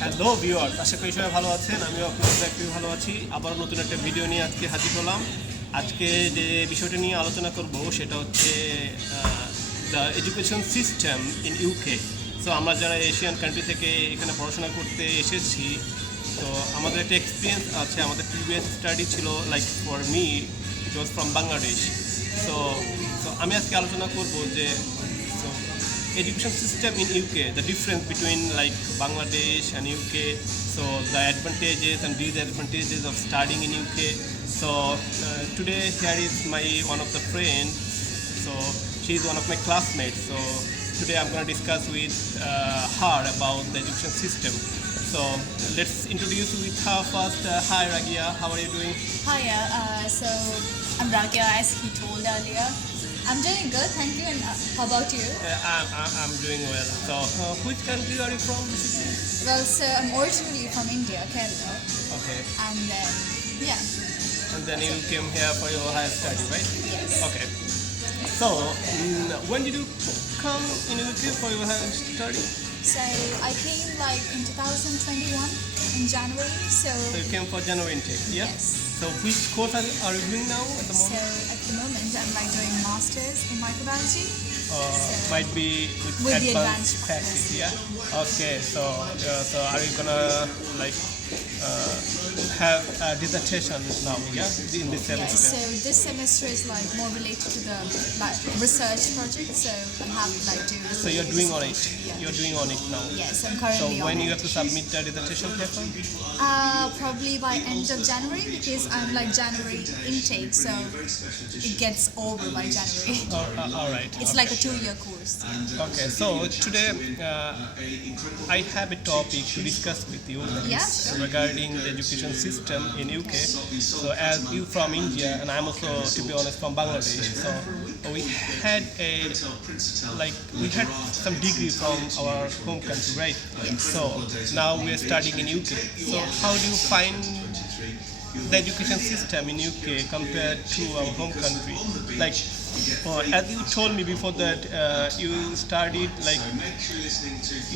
Hello viewers, আশা করি সবাই ভালো আছেন। আমিও আপনাদের একটু ভালো আছি। আবারও নতুন একটা ভিডিও নিয়ে আজকে হাজির হলাম। আজকে যে বিষয়টা নিয়ে আলোচনা করব সেটা হচ্ছে the education system in UK. So আমরা যারা এশিয়ান কান্ট্রি থেকে এখানে পড়াশোনা করতে এসেছি, তো আমাদের একটা এক্সপিরিয়েন্স আছে। আমাদের প্রিভিয়াস স্টাডি ছিল like for me it was from Bangladesh. So so আমি আজকে আলোচনা করব যে so education system in UK, the difference between like Bangladesh and UK, so the advantages and disadvantages of studying in UK. So today here is my one of the friends, so she is one of my classmates. So today I'm going to discuss with her about the education system. So let's introduce with her first. Hi Ragia, how are you doing? Hiya, so I'm Rakia, as he told earlier. I'm doing good, thank you. And how about you? I'm doing well. So which country are you from basically? Well, so I'm originally from India, Kerala, Okay. and then yeah, And then you came here for your higher study, right? yes. Okay. So, when did you come in UK for your higher study? So I came like in 2021 in January. So So you came for January intake, yeah? yes. So which course are you doing now at the So moment? at the moment I'm like doing masters in microbiology. Might be With the advanced advanced practice, yeah? Okay, so are you gonna like have a dissertation now, yeah? In this Yes. semester? So this semester is like more related to the like research project. So I'm happy like to. So you're doing on it. Yeah. You're doing on it now. Yes, I'm So currently when on you it. have to submit the dissertation paper? Probably by end of January because I'm like January intake, so it gets over by January. All right. It's Okay. like a 2-year course. Okay, so today I have a topic to discuss with you that Yeah, is sure. regarding the education system in UK. So as you from India and I'm also, to be honest, from Bangladesh. So we had a we had some degree from our home country, right? Yes. So now we are studying in UK. So Yeah. how do you find the education system in UK compared to our home country? Like, as you told me before that you studied like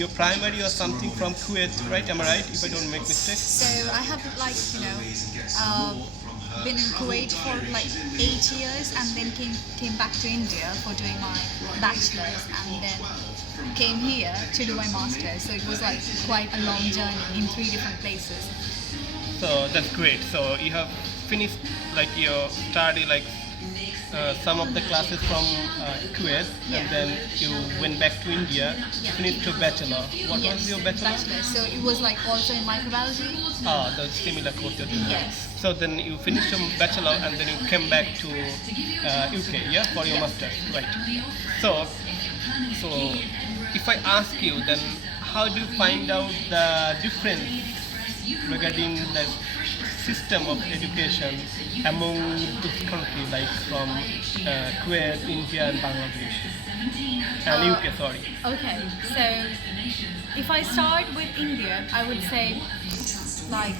your primary or something from Kuwait, right? Am I right? If I don't make mistake. So I have like been in Kuwait for like 8 years and then came back to India for doing my bachelor's and then came here to do my master's. So it was like quite a long journey in 3 different places. So that's great. So you have finished like your study like some of the classes from Kuwait, Yeah. and then you went back to India, Yeah. finished your bachelor. What was your bachelor? Bachelor's. So it was like also in microbiology. Ah, the similar course you're doing. Yes. So then you finished your bachelor and then you came back to UK, yeah, for your Yeah. master's, right? So if I ask you, then how do you find out the difference regarding the system of education among this country, like from Kuwait, India, and Bangladesh, and UK? Sorry. Okay, so if I start with India, I would say like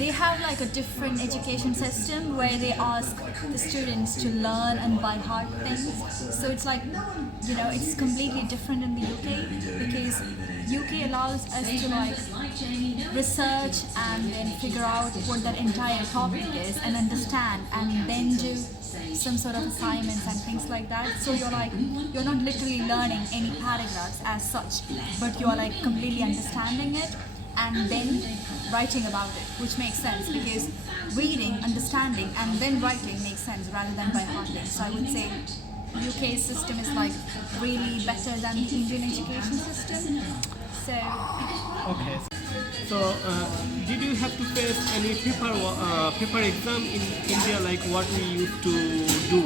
they have like a different education system where they ask the students to learn and by heart things. So it's like it's completely different in the UK because UK allows us to like research and then figure out what that entire topic is and understand and then do some sort of assignments and things like that. So you're not literally learning any paragraphs as such, but you're like completely understanding it and then writing about it, which makes sense because reading, understanding, and then writing makes sense rather than by hearting. So I would say UK system is like really better than the Indian education system. So Okay. So, did you have to face any paper exam in India like what we used to do?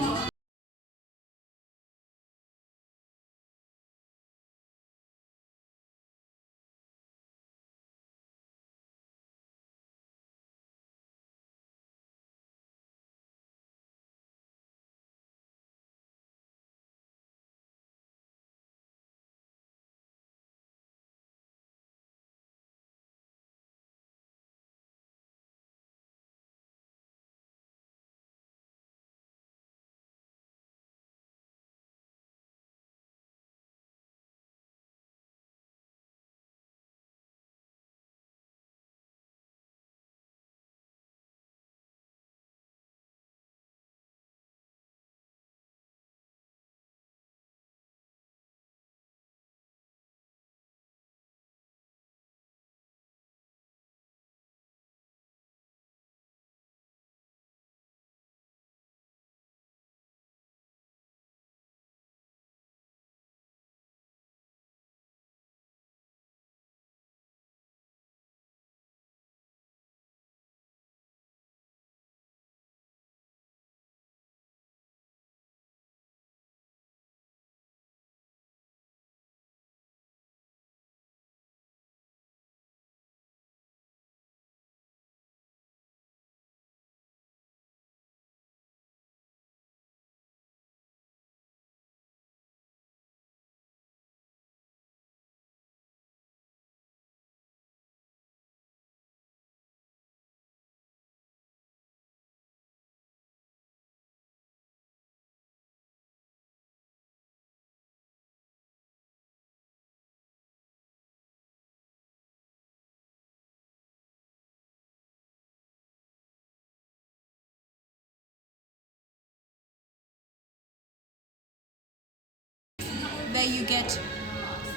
where you get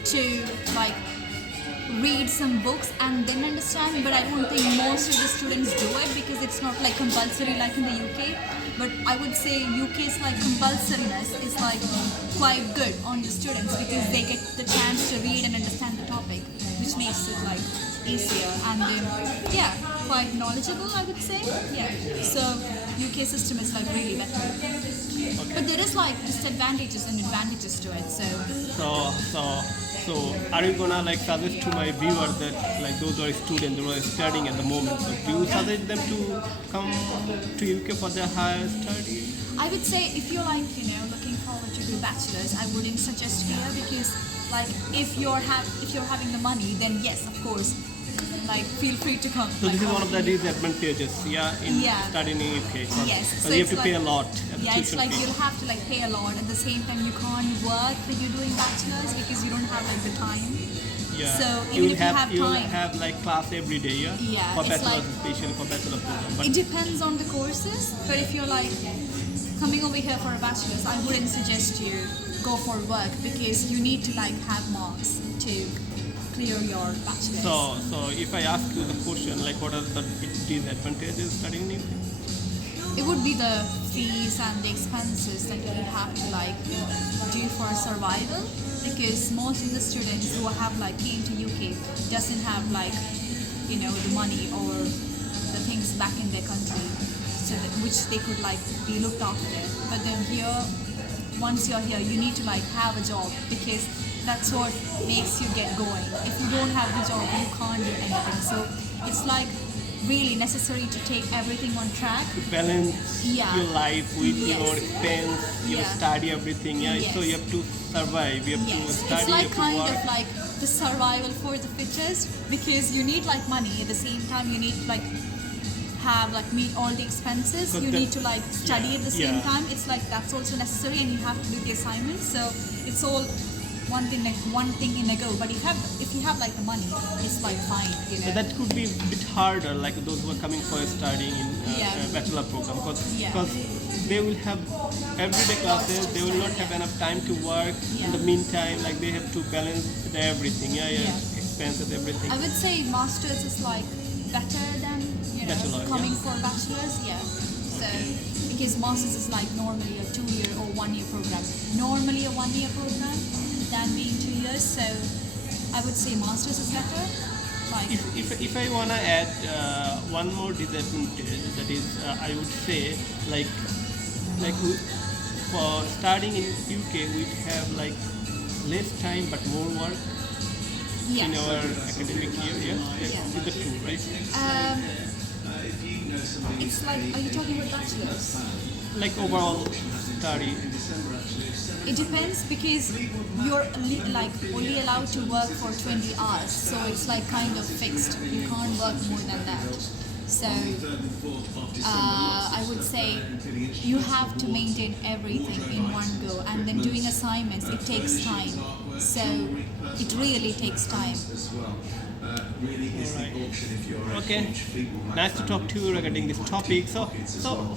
to like read some books and then understand, but I don't think most of the students do it because it's not like compulsory like in the UK. But I would say UK's like compulsoriness is like quite good on the students because they get the chance to read and understand the topic, which makes it like easier and yeah, quite knowledgeable I would say. Yeah, so UK system is like really better. But there is like disadvantages and advantages to it. So are you gonna like suggest to my viewers that like those who are students who are studying at the moment, so do you suggest them to come to UK for their higher study? I would say if you're like, looking forward to do bachelor's, I wouldn't suggest here because like if you're having the money, then yes, of course, like feel free to come. So like, this is one of the disadvantages, in studying in UK. Yes, so you have to pay a lot. Yeah, it's like you'll have to like pay a lot. At the same time, you can't work when you're doing bachelor's because you don't have like the time. Yeah. So even if you have you will time, have like class every day, yeah. Yeah, For it's bachelor's, like, especially for bachelor program. But it depends on the courses. But if you're like coming over here for a bachelor's, I wouldn't suggest you go for work because you need to like have marks to clear your bachelor's. So if I ask you the question, like what are the disadvantages studying in UK? It would be the fees and the expenses that you would have to like do for survival because most of the students who have like came to UK doesn't have like the money or the things back in their country so that, which they could like be looked after. But then here, once you're here, you need to like have a job because that's what makes you get going. If you don't have the job, you can't do anything. So it's like really necessary to take everything on track. Balance your life with your expense, your study, everything. Yeah. Yes. So you have to survive. You have to study. It's like you have kind to work. of like the survival for the fittest because you need like money. At the same time, you need to like have like meet all the expenses. You need to like study at the same time. It's like that's also necessary, and you have to do the assignments. So it's all one thing in a go. But if you have like the money, it's like fine. But that could be a bit harder, like those who are coming for studying in bachelor program, because they will have everyday classes. They will not have enough time to work. In the meantime, like they have to balance everything. Expenses, everything. I would say masters is like better than Bachelor, coming for bachelor's. Yeah. So because masters is like normally a 2-year or 1-year program. Normally a 1-year program than being 2 years. So I would say masters is better. Like if I wanna add one more disadvantage, that is I would say like for studying in UK we have like less time but more work in our academic year. Is that true, right? It's like, are you talking about bachelor's? Like overall study. It depends because you're like only allowed to work for 20 hours, so it's like kind of fixed. You can't work more than that. So I would say you have to maintain everything in one go, and then doing assignments, it takes time. So it really takes time. Okay, nice to talk to you regarding this topic. So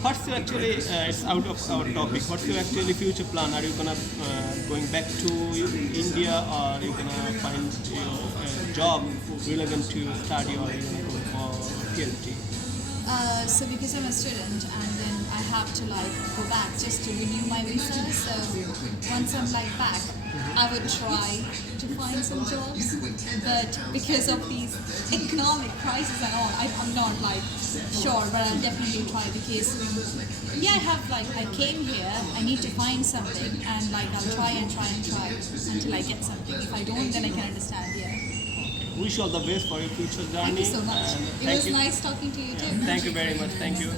what's your actually? It's out of our topic. What's your actually future plan? Are you gonna going back to India, or are you gonna find your job relevant to your study, or are you gonna go for PhD? So because I'm a student and then I have to like go back just to renew my visa. So once I'm like back, I would try to find some jobs. But because of these economic crisis and all, I'm not like sure, but I'll definitely try because I came here, I need to find something, and like I'll try until I get something. If I don't, then I can understand. Wish you all the best for your future journey. Thank you so much. It was nice talking to you too. Thank you very much. Thank you.